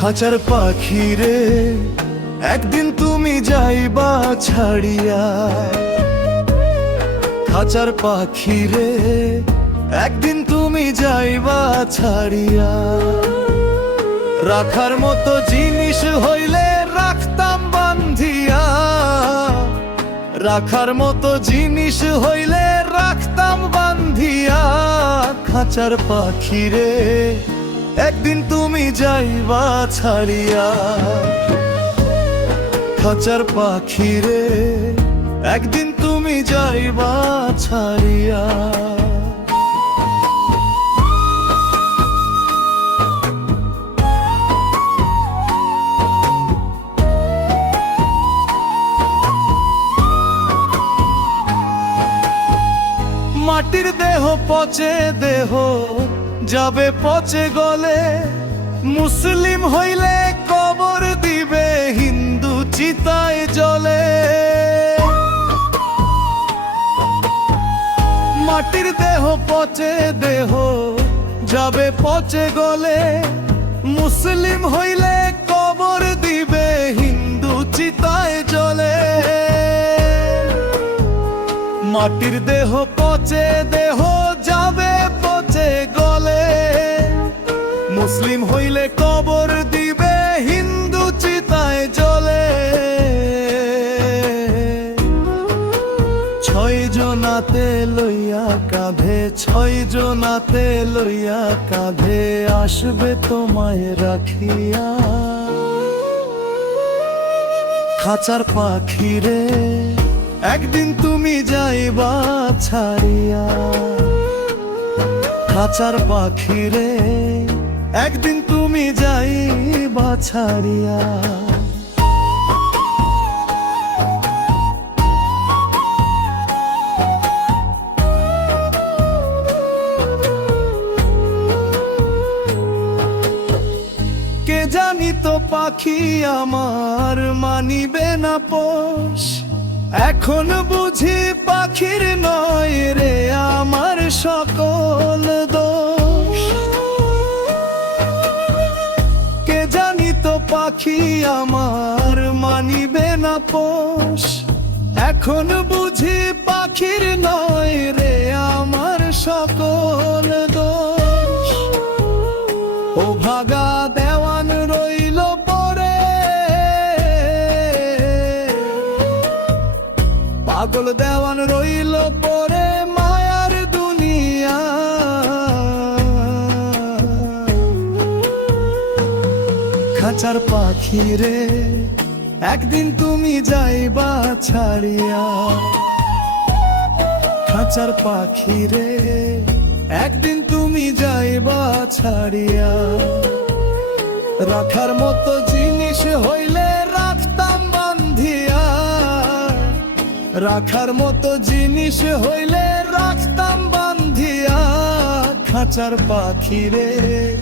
খাঁচার পাখি রে একদিন তুমি যাইবা ছাড়িয়া। খাঁচার পাখি রে একদিন তুমি যাইবা ছাড়িয়া। রাখার মতো জিনিস হইলে রাখতাম বান্ধিয়া। রাখার মতো জিনিস হইলে রাখতাম বান্ধিয়া। খাঁচার পাখি রে একদিন তুমি যাইবা ছাড়িয়া। খাঁচার পাখি রে একদিন তুমি যাইবা ছাড়িয়া। মাটির দেহ পচে দেহ যাবে পচে গলে, মুসলিম হইলে কবর দিবে হিন্দু চিতায় জলে। মাটির দেহ পচে দেহ যাবে পচে গলে, মুসলিম হইলে কবর দিবে হিন্দু চিতায় জলে। মাটির দেহ পচে দেহ মুসলিম হইলে কবর দিবে হিন্দু চিতায় জলে। ছয় জনাতে লইয়া কাঁধে, ছয় জনাতে লইয়া কাঁধে আসবে তোমায় রাখিয়া। খাঁচার পাখি রে একদিন তুমি যাইবা ছাড়িয়া। খাঁচার পাখি রে একদিন তুমি যাইবা ছাড়িয়া কে জানি তো পাখি আমার মানিবে না পোষ। এখন বুঝি পাখির নয় রে আমার সকল দোষ। পাখি আমার মানিবে না পোষ। এখন বুঝি পাখির নয় রে আমার সকল দোষ। ও ভাগা দেওয়ান রইল পরে। পাগল দেওয়ান রইল পরে মায়ার দুনিয়া। খাঁচার পাখি রে। একদিন তুমি যাইবা ছাড়িয়া। খাঁচার পাখি রে। একদিন তুমি যাইবা ছাড়িয়া। রাখার মতো জিনিস হইলে রাখতাম বান্ধিয়া। রাখার মতো জিনিস হইলে রাখতাম বান্ধিয়া। খাঁচার পাখি রে।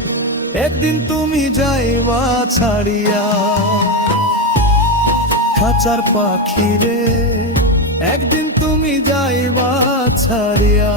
একদিন তুমি যাইবা ছাড়িয়া। খাঁচার পাখি রে একদিন তুমি যাইবা ছাড়িয়া।